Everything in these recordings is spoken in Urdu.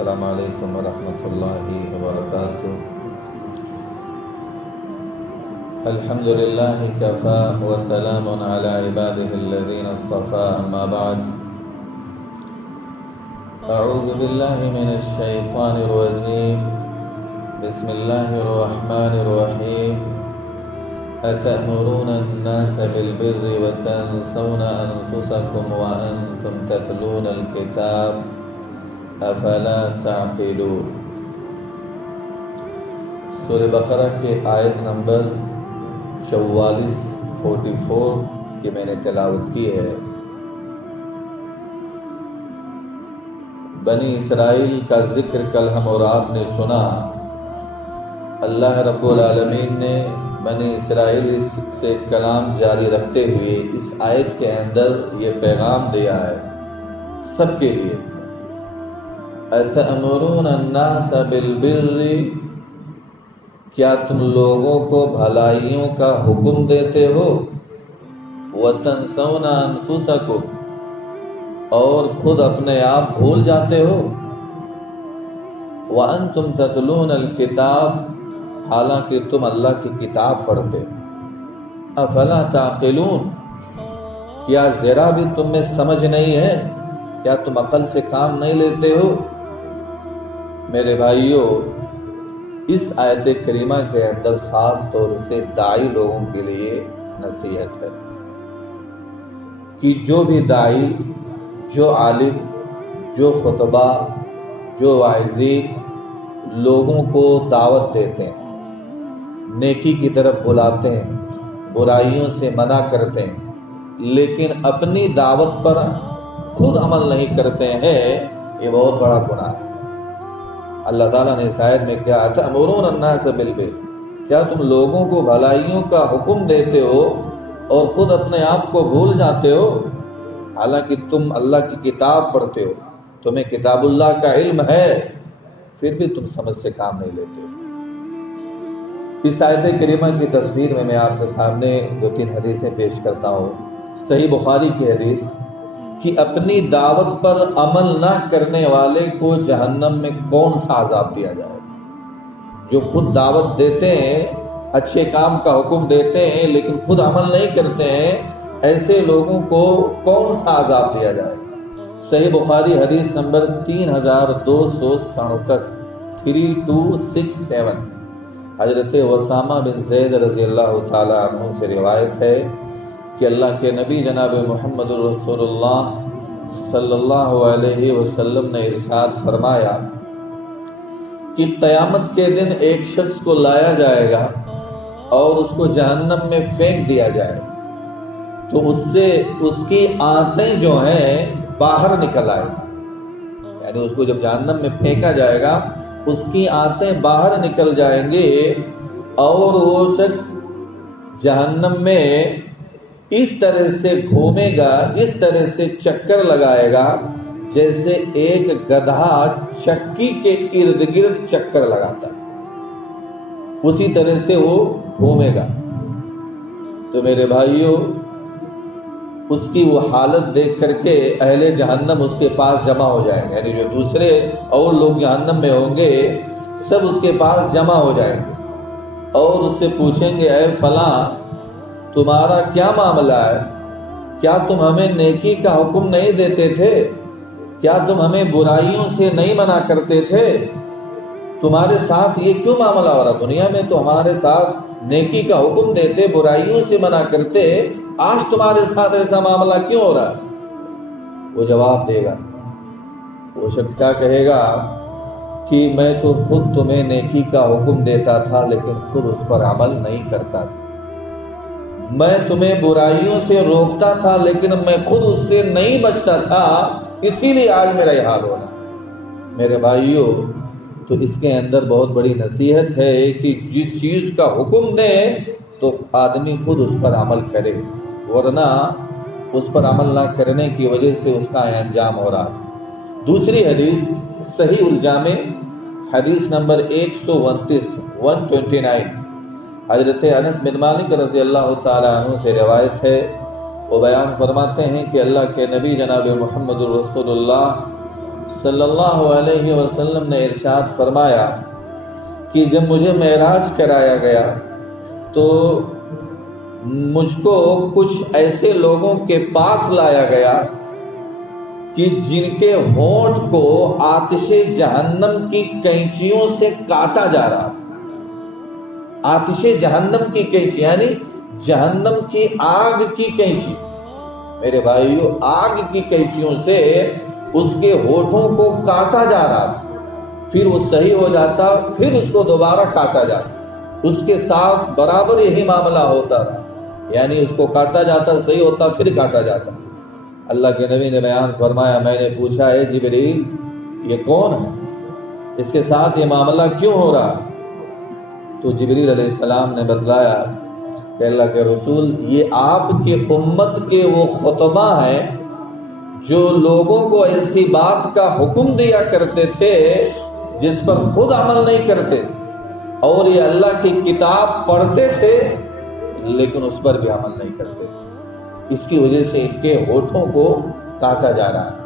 السلام علیکم ورحمۃ اللہ وبرکاتہ۔ الحمد للہ کفا وسلام علی عبادہ الذین اصطفى، اما بعد، اعوذ باللہ من الشیطان الرجیم، بسم اللہ الرحمن الرحیم۔ اتأمرون الناس بالبر وتنسون انفسکم وانتم تتلون الکتاب افلا تعقلون۔ سورہ بقرہ کے آیت نمبر 44 کی میں نے تلاوت کی ہے۔ بنی اسرائیل کا ذکر کل ہم اور آپ نے سنا۔ اللہ رب العالمین نے بنی اسرائیل سے کلام جاری رکھتے ہوئے اس آیت کے اندر یہ پیغام دیا ہے سب کے لیے۔ اتأمرون الناس بالبر، کیا تم لوگوں کو بھلائیوں کا حکم دیتے ہو؟ وتنسون انفسکم، اور خود اپنے آپ بھول جاتے ہو؟ وانتم تتلون الکتاب، حالانکہ تم اللہ کی کتاب پڑھتے ہو۔ افلا تعقلون، کیا ذرا بھی تم میں سمجھ نہیں ہے؟ کیا تم عقل سے کام نہیں لیتے ہو؟ میرے بھائیوں، اس آیت کریمہ کے اندر خاص طور سے داعی لوگوں کے لیے نصیحت ہے کہ جو بھی داعی، جو عالم، جو خطبہ، جو واعظین لوگوں کو دعوت دیتے ہیں، نیکی کی طرف بلاتے ہیں، برائیوں سے منع کرتے ہیں، لیکن اپنی دعوت پر خود عمل نہیں کرتے ہیں، یہ بہت بڑا گناہ ہے۔ اللہ تعالیٰ نے اس آیت میں کیا تأمرون الناس بالبر، کیا تم لوگوں کو بھلائیوں کا حکم دیتے ہو اور خود اپنے آپ کو بھول جاتے ہو؟ حالانکہ تم اللہ کی کتاب پڑھتے ہو، تمہیں کتاب اللہ کا علم ہے، پھر بھی تم سمجھ سے کام نہیں لیتے ہو۔ اس آیت کریمہ کی تفسیر میں آپ کے سامنے 2-3 حدیثیں پیش کرتا ہوں۔ صحیح بخاری کی حدیث کہ اپنی دعوت پر عمل نہ کرنے والے کو جہنم میں کون سا عذاب دیا جائے؟ جو خود دعوت دیتے ہیں، اچھے کام کا حکم دیتے ہیں لیکن خود عمل نہیں کرتے ہیں، ایسے لوگوں کو کون سا عذاب دیا جائے؟ صحیح بخاری حدیث نمبر 3267، 3267، حضرت اسامہ بن زید رضی اللہ تعالی عنہ سے روایت ہے کہ اللہ کے نبی جناب محمد رسول اللہ صلی اللہ علیہ وسلم نے ارشاد فرمایا کہ قیامت کے دن ایک شخص کو لایا جائے گا اور اس کو جہنم میں پھینک دیا جائے، تو اس سے اس کی آنتیں جو ہیں باہر نکل آئیں گی، یعنی اس کو جب جہنم میں پھینکا جائے گا اس کی آنتیں باہر نکل جائیں گے، اور وہ شخص جہنم میں اس طرح سے گھومے گا، اس طرح سے چکر لگائے گا جیسے ایک گدھا چکی کے ارد گرد چکر لگاتا ہے، اسی طرح سے وہ گھومے گا۔ تو میرے بھائیوں، اس کی وہ حالت دیکھ کر کے اہل جہنم اس کے پاس جمع ہو جائیں گے، یعنی جو دوسرے اور لوگ جہنم میں ہوں گے سب اس کے پاس جمع ہو جائیں گے اور اس سے پوچھیں گے، اے فلاں، تمہارا کیا معاملہ ہے؟ کیا تم ہمیں نیکی کا حکم نہیں دیتے تھے؟ کیا تم ہمیں برائیوں سے نہیں منع کرتے تھے؟ تمہارے ساتھ یہ کیوں معاملہ ہو رہا؟ دنیا میں تو ہمارے ساتھ نیکی کا حکم دیتے، برائیوں سے منع کرتے، آج تمہارے ساتھ ایسا معاملہ کیوں ہو رہا ہے؟ وہ جواب دے گا، وہ شخص کیا کہے گا کہ میں تو خود تمہیں نیکی کا حکم دیتا تھا لیکن خود اس پر عمل نہیں کرتا تھا، میں تمہیں برائیوں سے روکتا تھا لیکن میں خود اس سے نہیں بچتا تھا، اسی لیے آج میرا یہ حال ہو رہا۔ میرے بھائیوں، تو اس کے اندر بہت بڑی نصیحت ہے کہ جس چیز کا حکم دے تو آدمی خود اس پر عمل کرے، ورنہ اس پر عمل نہ کرنے کی وجہ سے اس کا انجام ہو رہا تھا۔ دوسری حدیث صحیح الجامع حدیث نمبر 129، حضرت انس بن مالک رضی اللہ تعالی عنہ سے روایت ہے، وہ بیان فرماتے ہیں کہ اللہ کے نبی جناب محمد رسول اللہ صلی اللہ علیہ وسلم نے ارشاد فرمایا کہ جب مجھے معراج کرایا گیا تو مجھ کو کچھ ایسے لوگوں کے پاس لایا گیا کہ جن کے ہونٹ کو آتش جہنم کی کینچیوں سے کاٹا جا رہا تھا۔ آتش جہنم کی کینچی یعنی جہنم کی آگ کی کینچی، میرے بھائیو آگ کی کینچیوں سے اس کے ہونٹوں کو کاٹا جا رہا تھا، پھر وہ صحیح ہو جاتا، پھر اس کو دوبارہ کاٹا جاتا، اس کے ساتھ برابر یہی معاملہ ہوتا رہا، یعنی اس کو کاٹا جاتا، صحیح ہوتا، پھر کاٹا جاتا۔ اللہ کے نبی نے بیان فرمایا، میں نے پوچھا اے جبریل یہ کون ہے، اس کے ساتھ یہ معاملہ کیوں ہو رہا؟ تو جبریل علیہ السلام نے بتلایا کہ اللہ کے رسول یہ آپ کے امت کے وہ خطبہ ہیں جو لوگوں کو ایسی بات کا حکم دیا کرتے تھے جس پر خود عمل نہیں کرتے، اور یہ اللہ کی کتاب پڑھتے تھے لیکن اس پر بھی عمل نہیں کرتے تھے، اس کی وجہ سے ان کے ہونٹوں کو کاٹا جا رہا ہے۔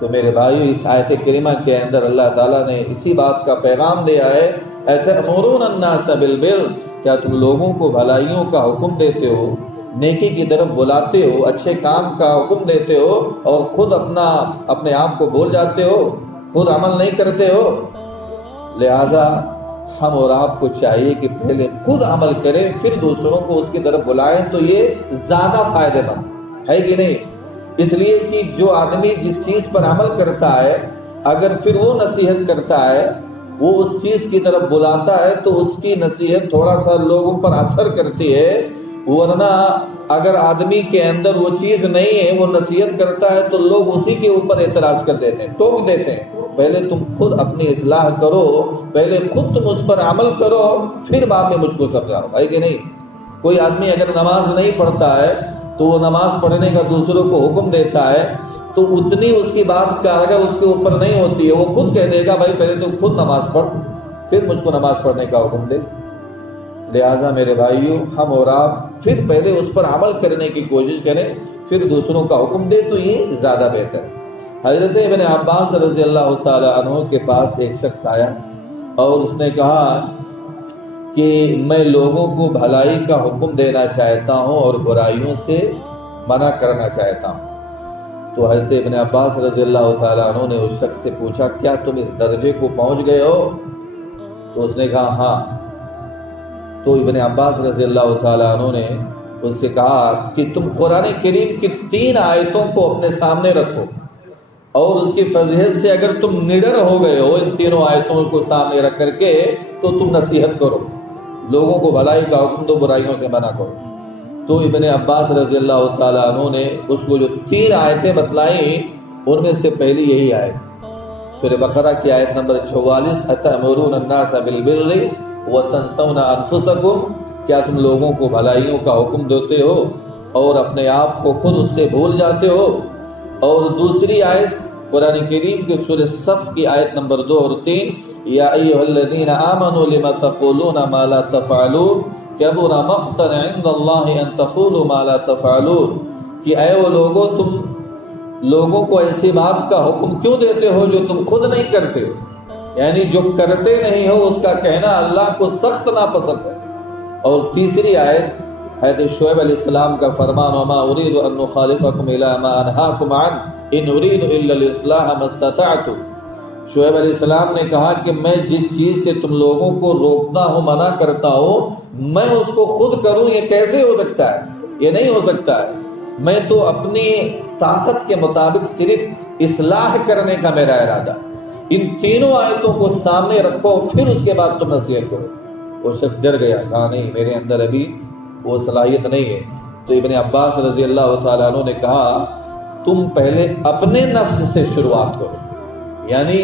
تو میرے بھائیو اس آیت کریمہ کے اندر اللہ تعالیٰ نے اسی بات کا پیغام دیا ہے، اَتَأْمُرُونَ النَّاسَ بِالْبِرِّ، کیا تم لوگوں کو بھلائیوں کا حکم دیتے ہو، نیکی کی طرف بلاتے ہو، اچھے کام کا حکم دیتے ہو اور خود اپنے آپ کو بھول جاتے ہو، خود عمل نہیں کرتے ہو؟ لہذا ہم اور آپ کو چاہیے کہ پہلے خود عمل کریں پھر دوسروں کو اس کی طرف بلائیں، تو یہ زیادہ فائدہ مند ہے کہ نہیں؟ اس لیے کہ جو آدمی جس چیز پر عمل کرتا ہے اگر پھر وہ نصیحت کرتا ہے، وہ اس چیز کی طرف بلاتا ہے تو اس کی نصیحت تھوڑا سا لوگوں پر اثر کرتی ہے، ورنہ اگر آدمی کے اندر وہ چیز نہیں ہے، وہ نصیحت کرتا ہے تو لوگ اسی کے اوپر اعتراض کر دیتے ہیں، ٹوک دیتے ہیں۔ پہلے تم خود اپنی اصلاح کرو، پہلے خود تم اس پر عمل کرو، پھر بعد میں مجھ کو سمجھاؤ، ہے کہ نہیں؟ کوئی آدمی اگر نماز نہیں پڑھتا ہے تو وہ نماز پڑھنے کا دوسروں کو حکم دیتا ہے تو اتنی اس کی بات کا اگر اس کے اوپر نہیں ہوتی ہے، وہ خود کہہ دے گا بھائی پہلے تو خود نماز پڑھ پھر مجھ کو نماز پڑھنے کا حکم دے۔ لہٰذا میرے بھائیوں ہم اور آپ پھر پہلے اس پر عمل کرنے کی کوشش کریں، پھر دوسروں کا حکم دے تو یہ زیادہ بہتر ہے۔ حضرت ابن عباس رضی اللہ تعالی عنہ کے پاس ایک شخص آیا اور اس نے کہا کہ میں لوگوں کو بھلائی کا حکم دینا چاہتا ہوں اور برائیوں سے منع کرنا چاہتا ہوں۔ تو حضرت ابن عباس رضی اللہ تعالی عنہ نے اس شخص سے پوچھا کیا تم اس درجے کو پہنچ گئے ہو؟ تو اس نے کہا ہاں۔ تو ابن عباس رضی اللہ تعالی عنہ نے اس سے کہا کہ تم قرآن کریم کی 3 آیتوں کو اپنے سامنے رکھو اور اس کی فضیلت سے اگر تم نڈر ہو گئے ہو ان 3 آیتوں کو سامنے رکھ کر کے تو تم نصیحت کرو، لوگوں کو بھلائی کا حکم دو، برائیوں سے منع کرو۔ تو ابن عباس رضی اللہ تعالیٰ عنہ نے اس کو جو 3 آیتیں بتلائیں ان میں سے پہلی یہی آیت سورہ بقرہ کی آیت نمبر 44، أَتَأْمُرُونَ النَّاسَ بِالْبِرِّ وَتَنْسَوْنَ أَنفُسَكُمْ، کیا تم لوگوں کو بھلائیوں کا حکم دیتے ہو اور اپنے آپ کو خود اس سے بھول جاتے ہو؟ اور دوسری آیت قرآن کریم کے سورہ صف کی آیت نمبر 2 اور 3، یا ایھا الذین آمنوا لم تقولون ما لا تفعلون کبر مقتا عند اللہ ان تقولوا ما لا تفعلون، کہ اے وہ لوگوں تم لوگوں کو ایسی بات کا حکم کیوں دیتے ہو جو تم خود نہیں کرتے ہو، یعنی جو کرتے نہیں ہو اس کا کہنا اللہ کو سخت ناپسند ہے۔ اور تیسری آیت حضرت شعیب علیہ السلام کا فرمان، وما اريد ان اخالفكم الى ما انهاكم عنه ان اريد الا الاصلاح ما استطعت۔ شعیب علیہ السلام نے کہا کہ میں جس چیز سے تم لوگوں کو روکتا ہوں، منع کرتا ہوں، میں اس کو خود کروں، یہ کیسے ہو سکتا ہے؟ یہ نہیں ہو سکتا ہے۔ میں تو اپنی طاقت کے مطابق صرف اصلاح کرنے کا میرا ارادہ۔ ان 3 آیتوں کو سامنے رکھو پھر اس کے بعد تم نصیحت کرو۔ وہ شخص ڈر گیا، کہا نہیں میرے اندر ابھی وہ صلاحیت نہیں ہے۔ تو ابن عباس رضی اللہ تعالیٰ عنہ نے کہا تم پہلے اپنے نفس سے شروعات کرو، یعنی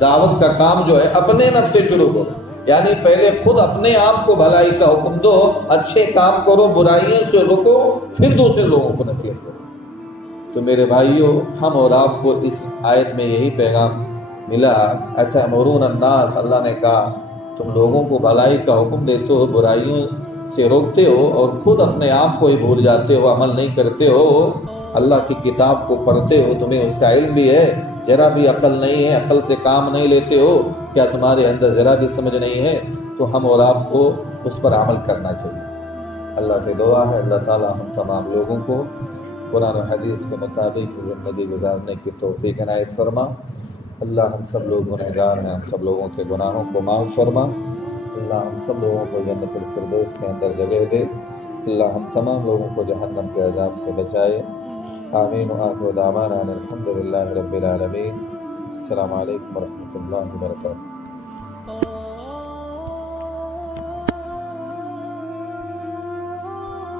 دعوت کا کام جو ہے اپنے نفس سے شروع کرو، یعنی پہلے خود اپنے آپ کو بھلائی کا حکم دو، اچھے کام کرو، برائیوں سے رکو، پھر دوسرے لوگوں کو نصیحت کرو۔ تو میرے بھائیوں ہم اور آپ کو اس آیت میں یہی پیغام ملا، اَتَأْمُرُونَ النَّاسَ، اللہ نے کہا تم لوگوں کو بھلائی کا حکم دیتے ہو، برائیوں سے روکتے ہو اور خود اپنے آپ کو ہی بھول جاتے ہو، عمل نہیں کرتے ہو، اللہ کی کتاب کو پڑھتے ہو، تمہیں اس کا علم بھی ہے ذرا بھی عقل نہیں ہے، عقل سے کام نہیں لیتے ہو، کیا تمہارے اندر ذرا بھی سمجھ نہیں ہے؟ تو ہم اور آپ کو اس پر عمل کرنا چاہیے۔ اللہ سے دعا ہے اللہ تعالی ہم تمام لوگوں کو قرآن و حدیث کے مطابق زندگی گزارنے کی توفیق عنایت فرما۔ اللہ ہم سب لوگ گنہگار ہیں، ہم سب لوگوں کے گناہوں کو معاف فرما۔ اللہ ہم سب لوگوں کو جنت الفردوس کے اندر جگہ دے۔ اللہ ہم تمام لوگوں کو جہنم کے عذاب سے بچائے۔ آمین و آخر دعوانا ان الحمد للہ رب العالمین۔ السلام علیکم ورحمۃ اللہ وبرکاتہ۔